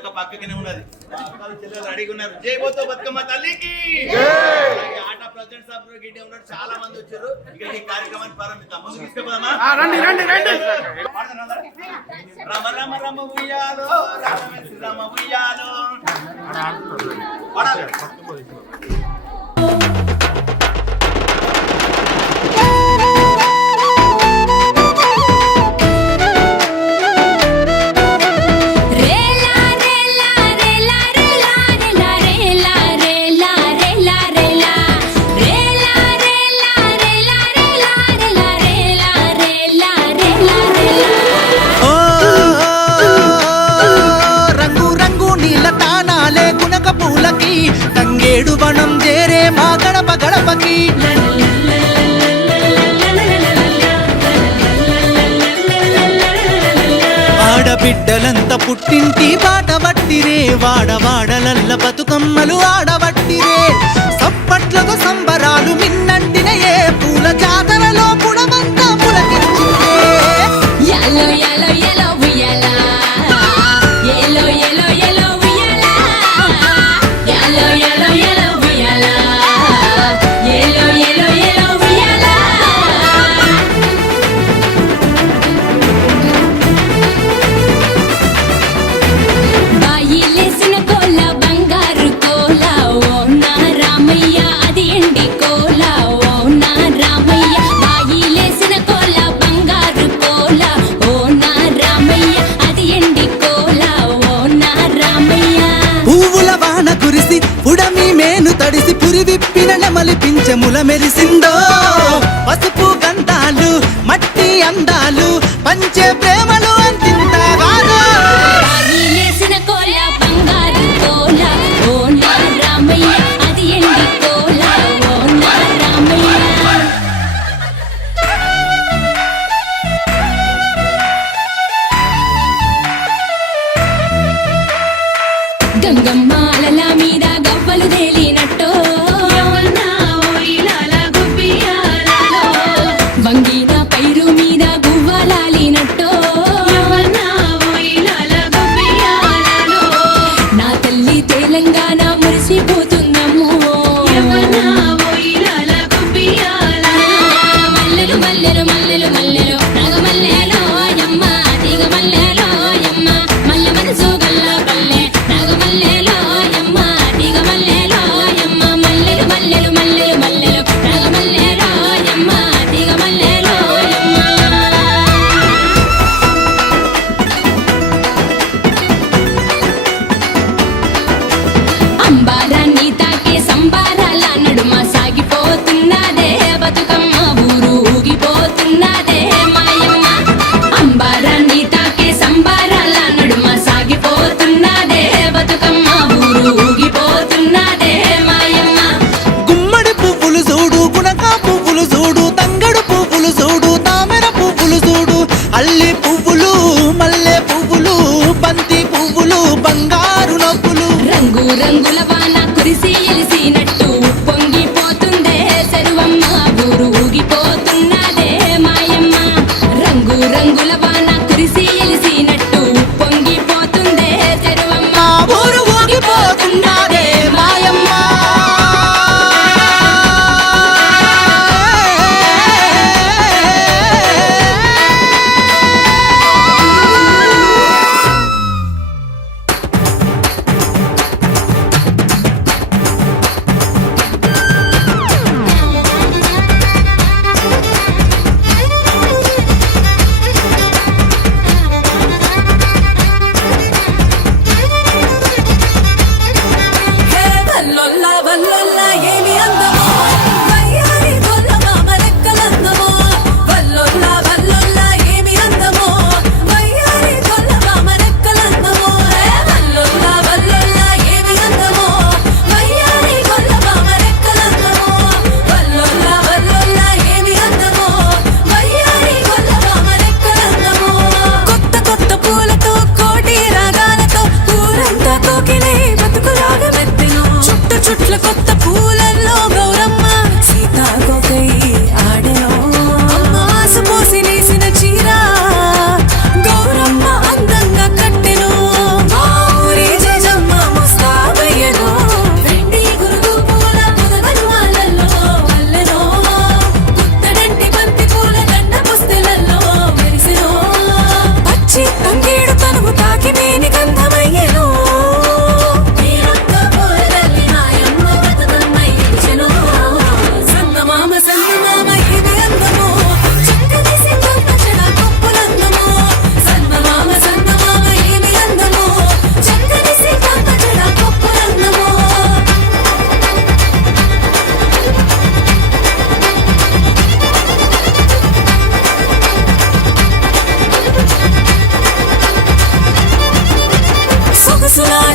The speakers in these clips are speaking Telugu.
అక్క పక్కనే ఉన్నది. రెడీగా ఉన్నారు. జై బోతో బతుకమ్మ తల్లికి. ఆట ప్రెసిడెంట్ సాబ్ గిడ్డే ఉన్నారు, చాలా మంది వచ్చారు. ఇక ఈ కార్యక్రమాన్ని ప్రారంభిద్దాం. ముందు తీసుకుపోదామా? రమ రమ రమ ఉయ్యాలో రమ ఉయ్యాలో. తంగేడు వనం చేరే మా గడప గడపకి ఆడబిడ్డలంతా పుట్టింటి బాట పట్టిరే, వాడవాడలల్ల బతుకమ్మలు ఆడబట్టిరే. సప్పట్లతో సంబరాలు మిన్నంటినయే, పూల జాతరలో పుడమంతా పులకించిందే. యాలో యాలో యాలో ఉయ్యాలా, ఏలో ఏలో ఏలో ఉయ్యాలా, యాలో యాలో యాలో ఉయ్యాలా, ఏలో ఏలో ఏలో ఉయ్యాలా. బాయిలేసిన కోల బంగారు కోల, ఓ నా రామయ్య అది ఎండి కోల, ఓ నా రామయ్య. బాయిలేసిన కోల బంగారు కోల, ఓ నా రామయ్య అది ఎండి కోల, ఓ నా రామయ్య. పువ్వుల వాన కురిసి పుడమి మేను తడిసి పురి విప్పిన నెమలి పింఛముల మెరిసిందో. పసుపు గంధాలు మట్టి అందాలు పంచే ప్రేమలు అంతింతగానో. బాయిలేసిన కోల బంగారు కోల, ఓ నా రామయ్య అది ఎండి కోల, ఓ నా రామయ్య. గంగమ్మ అలల మీద గవ్వలు తేలినట్టో, వంగిన పైరు మీద గువ్వలాలినట్టో. నా తల్లి తెలంగాణ మురిసిపోతుందమ్మో. మల్లెలు మల్లెలు మల్లెలు మల్లెలు నాగమల్లెలో యమ్మ, తీగ మల్లెలో యమ్మ, మల్లె మనసు గల్ల పల్లె నాగమల్లెలో యమ్మ, తీగ మల్లెలో యమ్మ. మల్లెలు మల్లెలు మల్లెలు మల్లెలు నాగమల్లెలో యమ్మ, తీగ మల్లెలో యమ్మ. అంబారాన్ని తాకే సంబారాల నడుమ సాగిపోతున్నదే బతుకమ్మ, ఊరు ఊగిపోతున్నదే మాయమ్మ. అంబారాన్ని తాకే సంబారాల నడుమ సాగిపోతున్నదే బతుకమ్మ, ఊరు ఊగిపోతున్నదే మాయమ్మ. గుమ్మడి పువ్వులు చూడు, గుణక పువ్వులు చూడు, తంగడు పువ్వులు చూడు, తామెర పువ్వులు చూడు, అల్లి పువ్వులు మల్లె పువ్వులు, బంతి పువ్వులు, బంగారు నవ్వులు. రంగు రంగుల వాన కురిసి ఎలిసినట్టు పొంగిపోతుందే చెరువమ్మ, ఊరు ఊగిపోతున్నదే మాయమ్మ. రంగు రంగుల వాన కురిసి ఎలిసినట్టు పొంగిపోతుందే చెరువమ్మ, మా ఊరు ఊగిపోతున్నదే మాయమ్మ. వల్లొల్లా వల్లొల్లా ఏమి అందమో, వయ్యారి గొల్ల మామ లెక్కలందమో. వల్లొల్లా వల్లొల్లా ఏమి అందమో, వయ్యారి గొల్ల మామ లెక్కలందమో. వల్లొల్లా వల్లొల్లా ఏమి అందమో, వయ్యారి గొల్ల మామ లెక్కలందమో. వల్లొల్లా వల్లొల్లా ఏమి అందమో, వయ్యారి గొల్ల మామ లెక్కలందమో. కొత్త కొత్త పూలతో కోటి రాగాలతో ఊరంతా కోకిలే బతుకులాగా మెత్తెను. చుట్టు చుట్ల కొత్త పూలల్లో గౌరమ్మ సీతాకోకై ఆడెను. అమ్మ ఆసుపోసి నేసిన చీర గౌరమ్మ అందంగా కట్టెను. మా ఊరి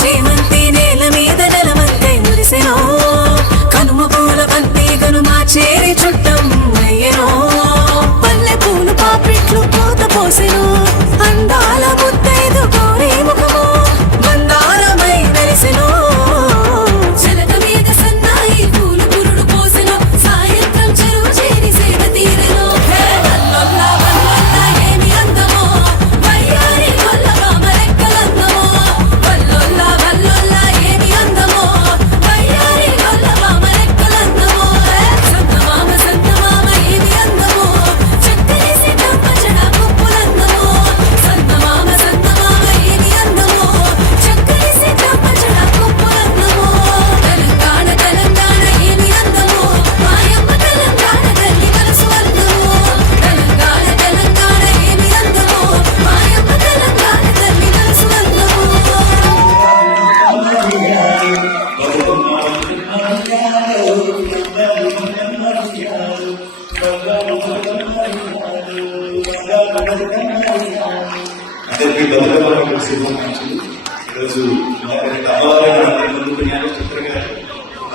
చేమంతి నేల మీద నెలవంకై మురిసెనో కనుమ పూల బంతి కనుమా చేరి చుట్టం అయ్యెనో పల్లె పూలు పాపిట్లు పూత పోసెను అందాల ముత్తైదు గౌరీ ముఖము మందారమై మెరిసెను చిలక మీద సన్నాయి పూలు పురుడు పోసెను సాయంత్రం చెరువు చేరి సేద తీరెను వల్లొల్లా వల్లొల్లా ఏమి అందమో వయ్యారి గొల్లభామ రెక్కలందమో వల్లొల్లా వల్లొల్లా ఏమి అందమో వయ్యారి గొల్లభామ రెక్కలందమో సంతమామ సంతమామ ఏమి అందమో చక్కని సీతమ్మ జడ కుప్పులందమో సంతమామ సంతమామ ఏమి అందమో చక్కని సీతమ్మ జడ కుప్పులందమో తెలంగాణ తెలంగాణ ఏమి అందమో మాయమ్మ తెలంగాణ తల్లి మనసు అందమో తెలంగాణ తెలంగాణ ఏమి అందమో మాయమ్మ తెలంగాణ తల్లి మనసు అందమో అందరికీ బతుకమ్మ శుభాకాంక్షలు. ఈరోజు అమ్మవారి ముందుకున్నారు చిత్ర గారు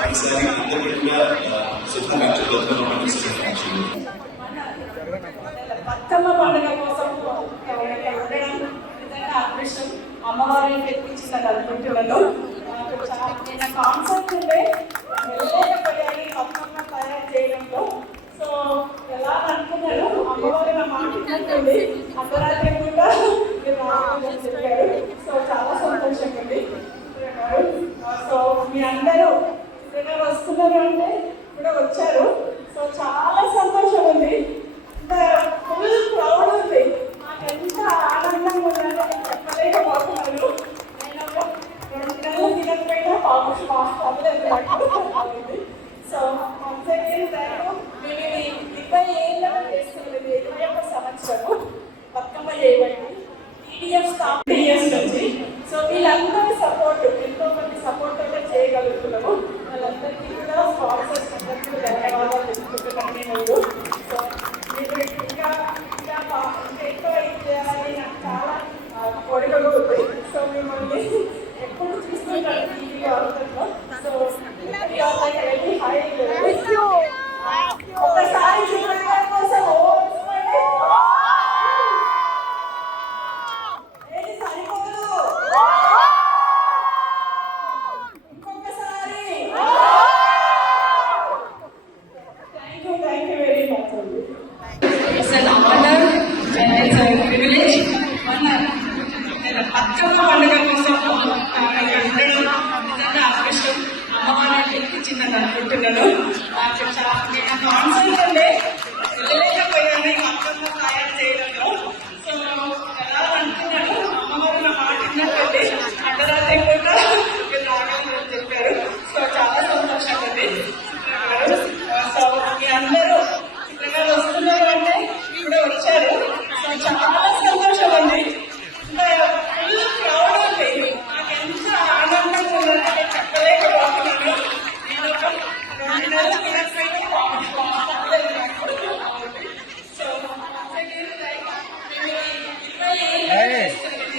ఈసారి అందరికీ కూడా శుభాకాంక్షలు, బతుకమ్మ శుభాకాంక్షలు. బతుకమ్మ పండుగ కోసం ఎవరైనా ఉండడం నిజంగా అదృష్టం. అమ్మవారిని తెప్పించిన అనుకుంటున్నాను. నేను కాన్సెప్ట్ ఉంటే వెళ్ళలేకపోయాను బతుకమ్మ తయారు చేయడంలో. సో ఎలా అనుకున్నాను అమ్మవారి నా మాట వింటుంది. అర్ధరాత్రి కూడా మీరు రావాలని చెప్పారు. సో చాలా సంతోషంగా ఉంది. సో మీ అందరూ చిత్రగారు వస్తున్నారు అంటే కూడా వచ్చారు. సో చాలా సంతోషం ఉంది. ఫుల్ ప్రౌడ్ ఉంది. నాకు ఎంత ఆనందంగా ఉందంటే నేను చెప్పలేకపోతున్నాను. నేను ఒక 2 నెలలు తినకపోయినా పాపలేదు. సో మేము 20 ఏళ్ళ చేస్తున్నది 21 సంవత్సరము బతుకమ్మ చేయబడి TDF స్టాఫ్ TDF నుంచి. సో వీళ్ళందరి సపోర్ట్ ఎంతో మంది సపోర్ట్ అయితే చేయగలుగుతున్నాము. వాళ్ళందరికీ కూడా స్పాన్సర్స్ అందరికీ ధన్యవాదాలు తెలుసుకుంటున్నాను నేను. సో మీరు ఇంకా ఎక్కువ చేయాలని నాకు చాలా కోరికలు ఉంది. సో మిమ్మల్ని ఎప్పుడు చూస్తుంటాను టీవీ వార్తల్లో. సో వెళ్ళి హాయ్ ఒకసారి చిత్రగారి కోసం ఏది సరిపోదు. ఇంకొకసారి థ్యాంక్ యూ వెరీ మచ్ అండి. It's an honor and it's a privilege. Bathukamma పండుగ కోసం నిజంగా అదృష్టం. అమ్మవారిని ఎక్కించిందని అనుకుంటున్నాను. నేను కాన్సెప్ట్ ఉండే వెళ్ళలేకపోయాను ఈ బతుకమ్మ తయారు చేయడంలో. సో ఎలా అనుకున్నాను అమ్మవారు నా మాట విన్నట్టు అర్ధరాత్రి కూడా మీరు రావాలని చెప్పారు. సో చాలా సంతోషంగా ఉంది. సో మీ అందరూ చిత్రంగా వస్తున్నారు అంటే ఇప్పుడు వచ్చారు. సో చాలా సంతోషం ఉంది. ఫుల్ ప్రౌడ్ ఉంది. నాకు ఎంత ఆనందంగా ఉందంటే నేను చెప్పలేకపోతున్నాను. నేను ఒక 2 నెలలు తినకపోయినా సో మేము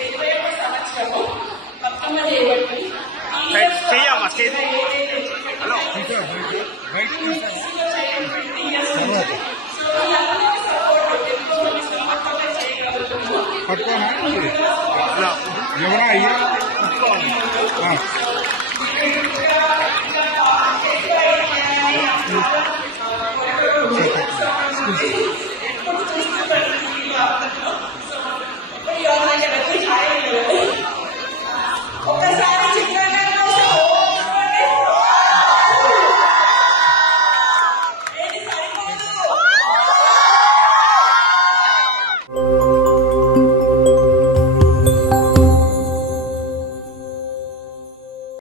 21 సంవత్సరము బతుకమ్మ చేయబట్టి ఎవరా అయ్యా Thank you.